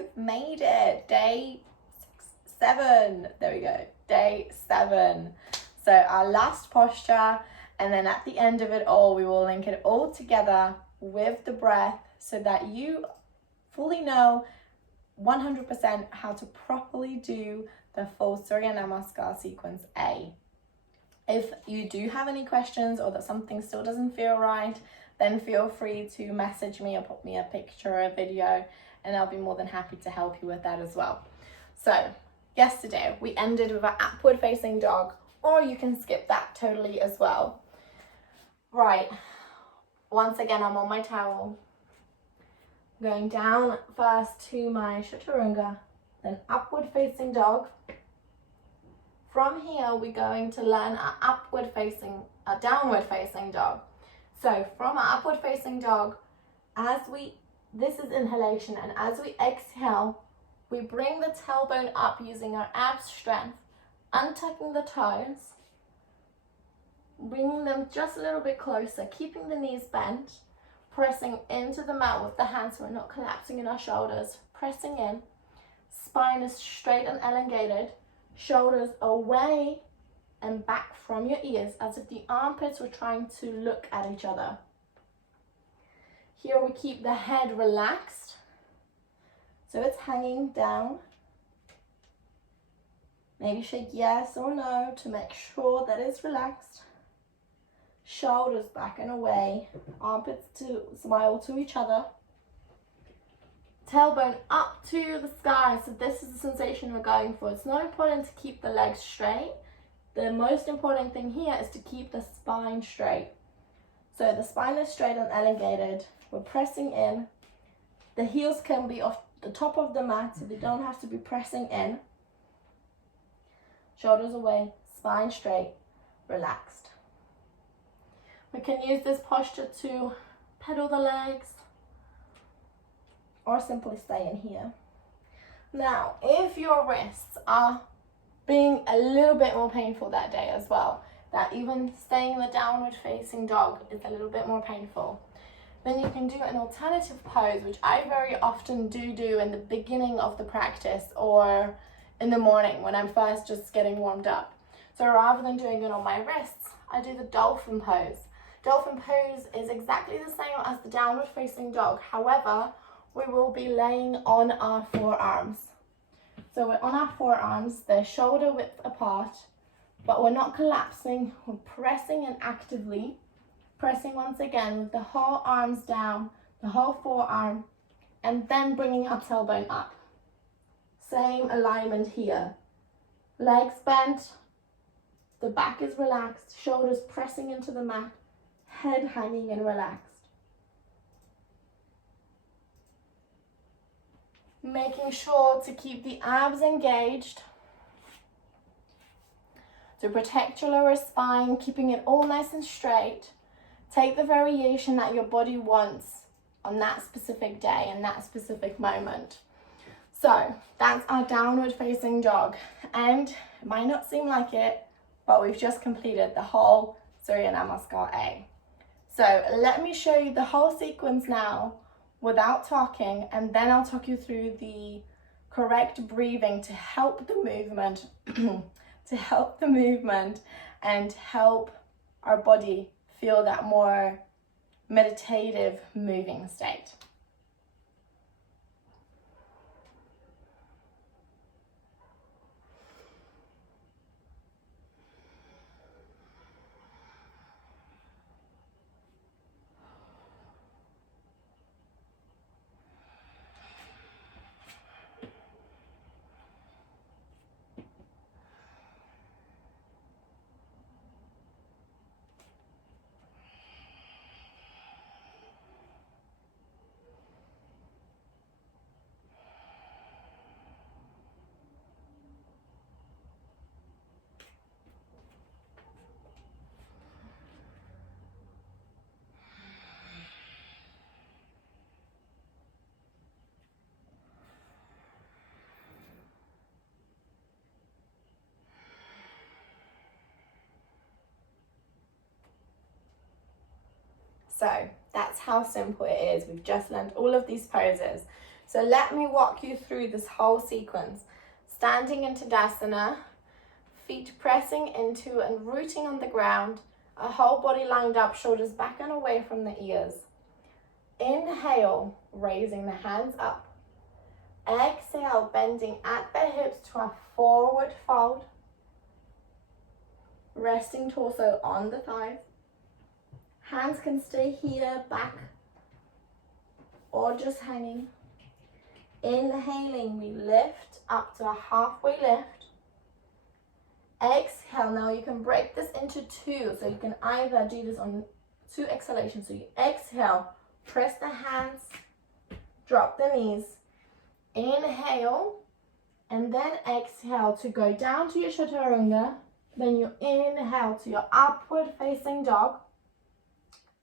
you've made it. Day 7. There we go. Day 7. So our last posture, and then at the end of it all, we will link it all together with the breath so that you fully know 100% how to properly do the full Surya Namaskar sequence A. If you do have any questions or that something still doesn't feel right, then feel free to message me or put me a picture or a video, and I'll be more than happy to help you with that as well. So yesterday we ended with our upward facing dog, or you can skip that totally as well. Right, once again I'm on my towel, going down first to my chaturanga, then upward facing dog. From here we're going to learn our downward facing dog. So from our upward facing dog, this is inhalation, and as we exhale, we bring the tailbone up using our abs strength, untucking the toes, bringing them just a little bit closer, keeping the knees bent, pressing into the mat with the hands so we're not collapsing in our shoulders, pressing in, spine is straight and elongated, shoulders away and back from your ears as if the armpits were trying to look at each other. Here we keep the head relaxed, so it's hanging down. Maybe shake yes or no to make sure that it's relaxed. Shoulders back and away, armpits to smile to each other. Tailbone up to the sky, so this is the sensation we're going for. It's not important to keep the legs straight. The most important thing here is to keep the spine straight. So the spine is straight and elongated. We're pressing in. The heels can be off the top of the mat, so they don't have to be pressing in. Shoulders away, spine straight, relaxed. We can use this posture to pedal the legs or simply stay in here. Now, if your wrists are being a little bit more painful that day as well, that even staying in the downward facing dog is a little bit more painful, then you can do an alternative pose, which I very often do in the beginning of the practice or in the morning when I'm first just getting warmed up. So rather than doing it on my wrists, I do the dolphin pose. Dolphin pose is exactly the same as the downward facing dog. However, we will be laying on our forearms. So we're on our forearms, they're shoulder width apart, but we're not collapsing, we're pressing in actively. Pressing once again with the whole arms down, the whole forearm, and then bringing our tailbone up. Same alignment here. Legs bent, the back is relaxed, shoulders pressing into the mat, head hanging and relaxed. Making sure to keep the abs engaged to protect your lower spine, keeping it all nice and straight. Take the variation that your body wants on that specific day and that specific moment. So that's our downward facing dog, and it might not seem like it, but we've just completed the whole Surya Namaskar A. So let me show you the whole sequence now without talking, and then I'll talk you through the correct breathing to help the movement, and help our body feel that more meditative moving state. So That's how simple it is. We've just learned all of these poses. So let me walk you through this whole sequence. Standing in Tadasana, feet pressing into and rooting on the ground, a whole body lined up, shoulders back and away from the ears. Inhale, raising the hands up. Exhale, bending at the hips to a forward fold. Resting torso on the thighs. Hands can stay here, back, or just hanging. Inhaling, we lift up to a halfway lift. Exhale, now you can break this into two. So you can either do this on 2 exhalations. So you exhale, press the hands, drop the knees. Inhale, and then exhale to go down to your chaturanga. Then you inhale to your upward facing dog.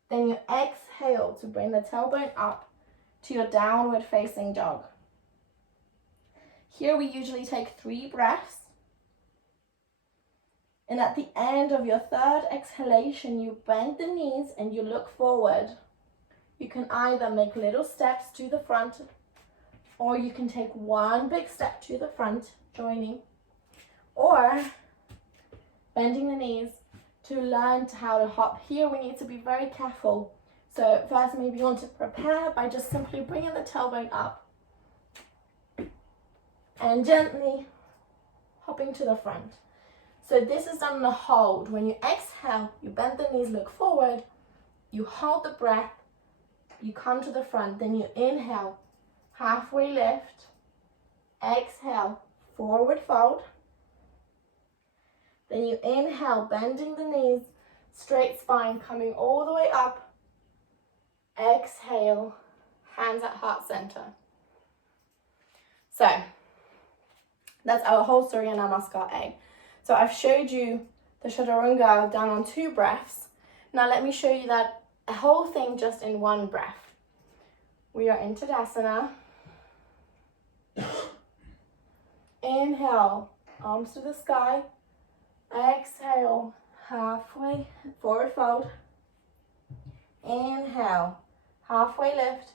Then you exhale to bring the tailbone up to your downward facing dog. Here we usually take 3 breaths. And at the end of your 3rd exhalation, you bend the knees and you look forward. You can either make little steps to the front, or you can take 1 big step to the front, joining, or bending the knees to learn how to hop. Here we need to be very careful. So first, maybe you want to prepare by just simply bringing the tailbone up and gently hopping to the front. So this is done on a hold. When you exhale, you bend the knees, look forward, you hold the breath, you come to the front, then you inhale, halfway lift, exhale, forward fold. Then you inhale, bending the knees, straight spine, coming all the way up. Exhale, hands at heart center. So that's our whole Surya Namaskar A. So I've showed you the chaturanga done on 2 breaths. Now let me show you that whole thing just in 1 breath. We are in Tadasana. Inhale, arms to the sky. Exhale, halfway, forward fold. Inhale, halfway lift.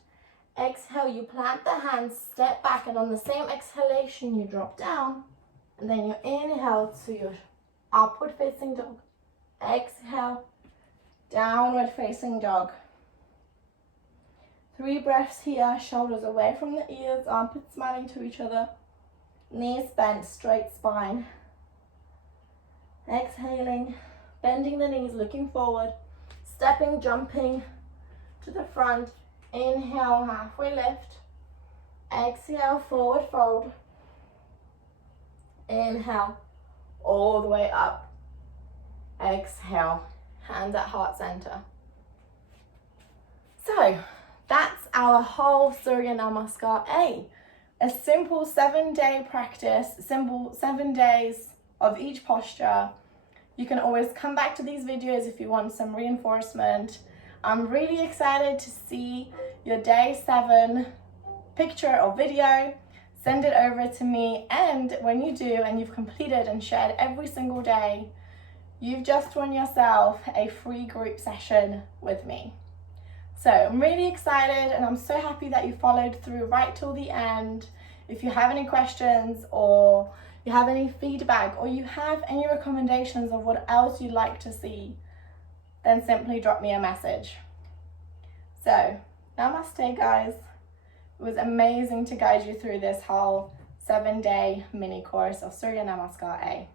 Exhale, you plant the hands, step back, and on the same exhalation, you drop down. And then you inhale to your upward facing dog. Exhale, downward facing dog. 3 breaths here, shoulders away from the ears, armpits smiling to each other. Knees bent, straight spine. Exhaling, bending the knees, looking forward. Stepping, jumping to the front. Inhale, halfway lift. Exhale, forward fold. Inhale, all the way up. Exhale, hands at heart center. So that's our whole Surya Namaskar A. A simple 7-day practice, simple 7 days of each posture. You can always come back to these videos if you want some reinforcement. I'm really excited to see your day 7 picture or video. Send it over to me, and when you do and you've completed and shared every single day, you've just won yourself a free group session with me. So I'm really excited, and I'm so happy that you followed through right till the end. If you have any questions, or you have any feedback, or you have any recommendations of what else you'd like to see, then simply drop me a message. So, namaste guys. It was amazing to guide you through this whole 7-day mini course of Surya Namaskar A.